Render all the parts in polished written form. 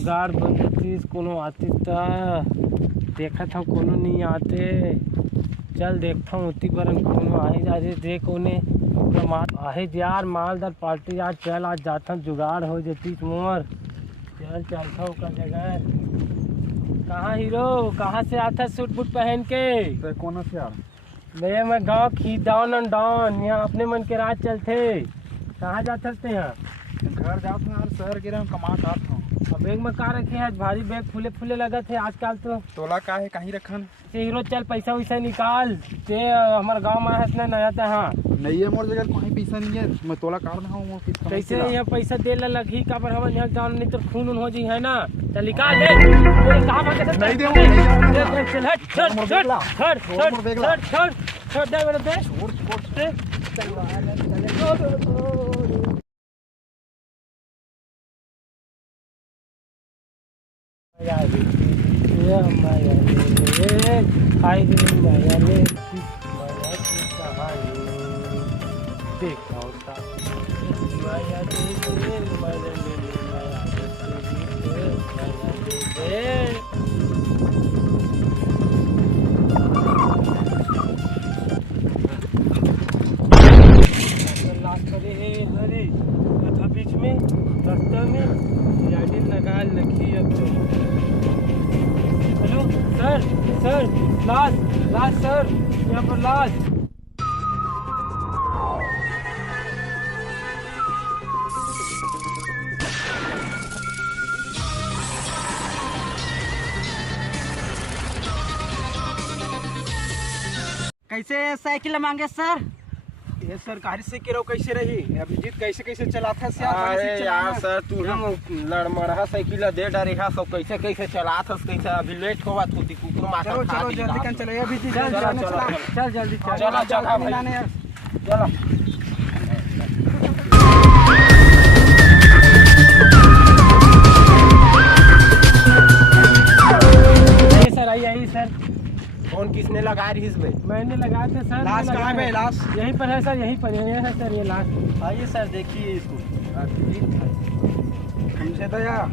जुगाड़ बंदतीस कोनो आती ता देखा था कोनो नहीं आते। चल देखता हूँ उती पर कोनो आए जा रे देख कोने आहे यार मालदार पार्टी आज चल आज जाता जुगाड़ हो जाती मोर। चल चलता हूँ का जगह कहाँ हीरो कहाँ से आता सूट बूट पहन के तो कौन से यार मैं गाँव की डाउन एंड डाउन यहाँ अपने मन के राज चलते कहाँ जाते थे यहाँ घर जाता हूँ यार शहर गिरा कमा आता हूँ। बैग में कहाँ रखे आज भारी बैग फूले फूले लगा थे आजकल तो तोला का है कहीं रखन हीरो चल पैसा वैसा निकाल ते हमारे गांव में है नया था। हाँ नहीं है मोर जगह कोई पैसा नहीं है मैं तोला काट रहा हूँ कैसे यहाँ पैसा दे लगी का पर हमारे यहाँ गाँव नहीं तो खून उन हो जी है ना चल निकाल दे नहीं दे चल हट छोड़ छोड़ छोड़ छोड़ छोड़ छोड़ छोड़ दे मेरे दे छोड़ छोड़ बीच में रास्ता में गाड़ी लगा रखी अब तो। हेलो सर सर लाश लाश सर यहाँ पर लाश कैसे साइकिल मांगे सर ये सरकारी से गिरो कैसे रही अभिजीत कैसे कैसे चलाता है अरे यार सर तू हम लड़मड़ा साइकिल दे डरे हा सब कैसे कैसे चलात हस कैसे अभी लेट होवा तू कुकुर मार चलो चलो जल्दी कर चले अभिजीत चल जल्दी चल चलो चलो चलो सर आई सर फोन किसने लगाया रही इसमें मैंने लगाया था सर। लाश कहाँ है लाश यहीं पर है सर यहीं पर है सर ये लाश आइए सर देखिए इसको हमसे तो यार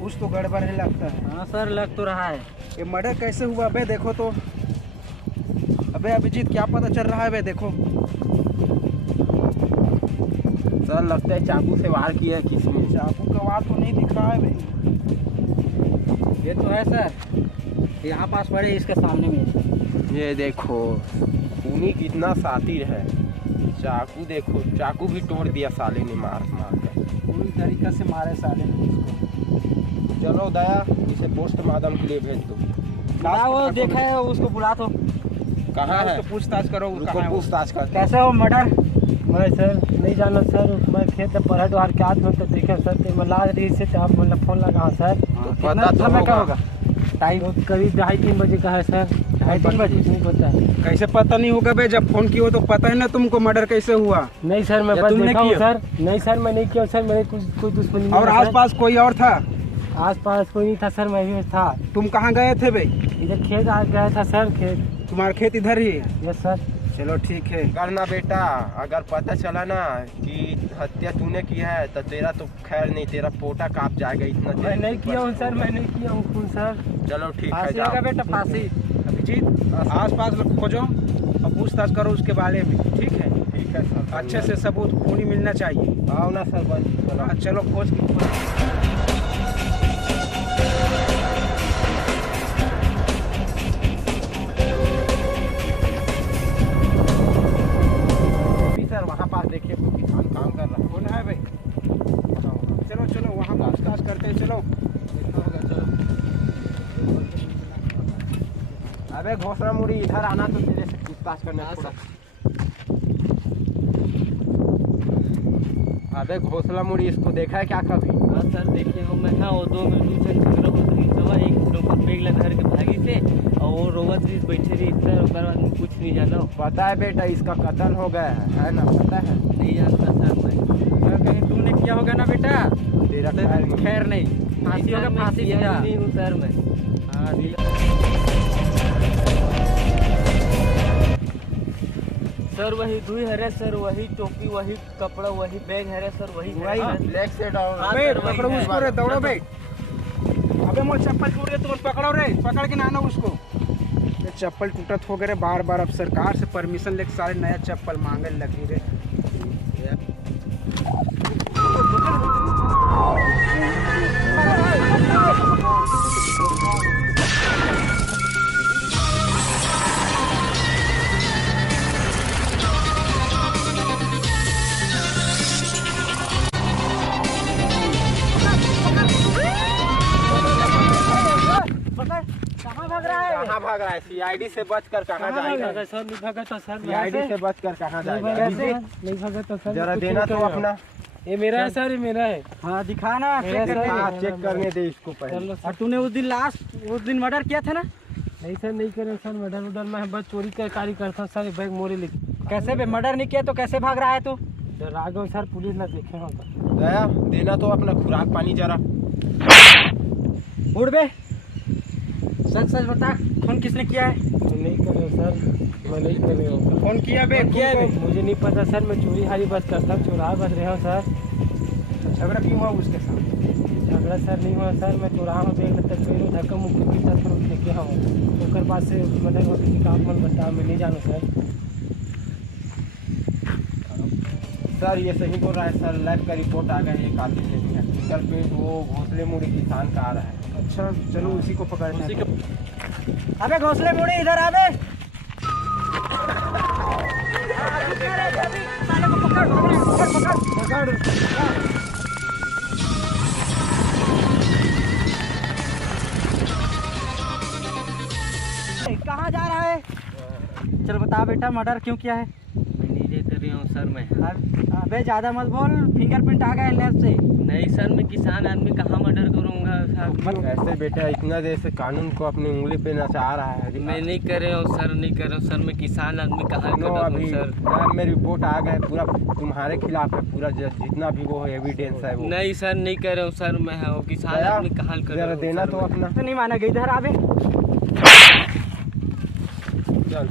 कुछ तो गड़बड़ है लगता है। हाँ सर लग तो रहा है। ये मर्डर कैसे हुआ बे देखो तो अबे अभिजीत क्या पता चल रहा है बे देखो सर लगता है चाकू से वार किया है किसने। चाकू का वार तो नहीं दिख रहा है बे ये तो है सर यहाँ पास पड़े इसके सामने में ये देखो खूनी कितना सातिर है चाकू देखो चाकू भी तोड़ दिया साले ने मार मार कर पूरी तरीका से मारे साले ने इसको। चलो दया इसे पोस्टमार्टम के लिए भेज दो। वो देखा है उसको बुला तो कहाँ है उसको पूछताछ करो उसको पूछताछ कर कैसे हो मर्डर मैं सर नहीं जाना सर मैं खेत पढ़ा तो हर क्या में तो देखे सर मैं ला रही से आप मतलब फोन लगा सर तो पता तो समय का होगा टाइम करीब 2:30-3 बजे का है सर 2:30-3 बजे नहीं पता है। कैसे पता नहीं होगा बे जब फोन किया तो पता है ना तुमको मर्डर कैसे हुआ। नहीं सर मैं बस देखा हूँ सर नहीं सर मैं नहीं किया सर मेरे कोई दुश्मनी और आसपास कोई और था आसपास कोई नहीं था सर मैं ही था। तुम कहाँ गए थे भाई इधर खेत आ गया था सर खेत तुम्हारा खेत इधर ही है। यस सर चलो ठीक है करना बेटा अगर पता चला ना कि हत्या तूने किया है तो तेरा तो खैर नहीं तेरा पोटा काप जाएगा इतना। मैं नहीं किया हूँ सर मैं नहीं किया हूँ खून सर। चलो ठीक है जाओ बेटा फांसी। अभिजीत आसपास लोग खोजो और पूछताछ करो उसके बारे में ठीक है सर अच्छे से सबूत खूनी मिलना चाहिए। आओ ना सर चलो खोज वहाँ पास देखिए किसान काम कर रहा है कौन है भाई चलो चलो वहाँ पूछताछ करते हैं चलो अबे घोसला मुड़ी इधर आना तो तेरे से पूछताछ करना थोड़ा। अबे घोसला मुड़ी इसको देखा है क्या कभी। हाँ सर देखिए वो मैं था वो 2 मिनट से झगड़ा होता रही सवा एक लोग बेग लगा के भागी से और वो रोवत रही बैठे रही सर उसके बाद कुछ नहीं जाना। पता है बेटा इसका कत्ल हो गया है ना पता है। नहीं जानता सर मैं कहीं तूने किया होगा ना बेटा तेरा खैर नहीं फांसी होगा फांसी नहीं हूँ सर मैं। हाँ सर वही दुई हरे सर वही टोपी वही कपड़ा वही बैग हरे सर वही लेग से डाउन बैठ पकड़ो उसको रे दौड़ो बैठ अबे मोर चप्पल टूट गया, तुम पकड़ो रे, पकड़ के नानो उसको। ये चप्पल टूटत हो गए रे, बार बार अब सरकार से परमिशन लेके सारे नया चप्पल मांगे लगी रे। कहाँ भाग रहा है? सीआईडी से बचकर कहाँ जाएगा? सर नहीं भागा तो सर सीआईडी से बचकर कहाँ जाएगा? नहीं भागा तो सर जरा देना तो अपना। ये मेरा है सर, ये मेरा है। हाँ दिखाना, चेक करने दे इसको पहले। और तूने उस दिन मर्डर किया था ना? नहीं सर, नहीं करे सर, मर्डर उडर मैं बस चोरी का कार्य करता हूँ सर। बैग मोरे लिख कैसे बे मर्डर नहीं किया तो कैसे भाग रहा है तू? राघव सर, पुलिस ना देखे हो दया देना तो अपना खुराक पानी जरा। उड़ बे, सच सच बता, फोन किसने किया है? नहीं करे सर, मैं नहीं करे हो। फोन किया बे, किया है बे? मुझे नहीं पता सर, मैं चोरी हारी बस करता हूँ, चौराहा बच रहा हूँ सर। झगड़ा क्यों हुआ उसके साथ? झगड़ा सर नहीं हुआ सर, मैं चौराहा में बैग तक गई धक्का मुक्की के साथ फिर देखे हूँ। ओकर बाद से मर्डर हो किसी काम मन बता, मैं नहीं जानू सर। सर ये सही बोल रहा है सर, लैब का रिपोर्ट आ गया, ये कातिल नहीं है। फिंगरप्रिंट वो घोंसले मुड़ी किसान का आ रहा है। अच्छा चलो उसी को पकड़ना है। अबे घोंसले मुड़ी इधर आ बे। कहाँ जा रहा है? चल बता बेटा, मर्डर क्यों किया है? नहीं कर रही हूँ सर मैं। अबे ज्यादा मत बोल, फिंगरप्रिंट आ गया है लैब से। नहीं सर, मैं किसान आदमी कहाँ मर्डर करूँगा सर? ऐसे बेटा इतना देर से कानून को अपनी उंगली पे नचा रहा है। मैं नहीं कर रहा हूँ सर, नहीं कर रहा हूँ सर, मैं किसान आदमी कहाँ कर रहा हूँ अभी सर? लैब में रिपोर्ट आ गया है, पूरा तुम्हारे खिलाफ है, पूरा जितना भी वो एविडेंस है वो। नहीं सर, नहीं कर रहा हूँ सर, मैं हूँ किसान दया, आदमी कहाँ कर रहा जरा हूँ देना सर तो मैं? अपना। तो नहीं मानेगा, इधर आ बे। चल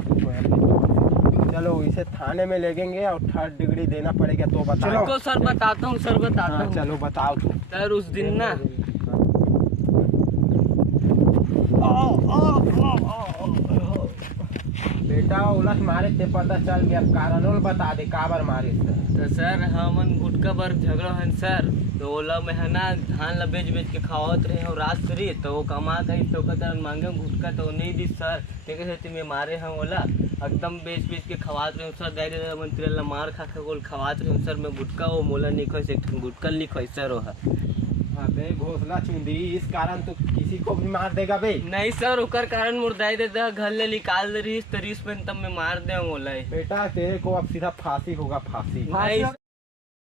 चलो इसे थाने में लेगेंगे और 3rd डिग्री देना पड़ेगा तो बताओ। चलो सर बताता हूँ सर, बताता हाँ, हूँ। चलो बताओ तुम। सर उस दिन ना बेटा उलट मारे ते पता चल गया, कारणों बता दे काबर मारे थे। तो सर हमन गुटका बर झगड़ा है सर, तो ओला में है ना धान ला बेच बेच के खावत रहे और रात करी तो वो कमा गई तो कहता मांगे गुटका तो नहीं दी सर, देखे थे तुम्हें मारे हैं ओला एकदम बेच बेच के खवात रहे सर। डायरेक्ट मंत्री ला मार खा के गोल खवात रहे सर। मैं गुटका वो मोला नहीं खोई से गुटका नहीं खोई सर वो है। अबे घोसला चुंदी, इस कारण तो किसी को भी मार देगा बे। नहीं सर, ओकर कारण मुर्दाई दे घर ले निकाल दे रही तरीस पे तब मैं मार दे ओला। बेटा तेरे को अब सीधा फांसी होगा, फांसी। नहीं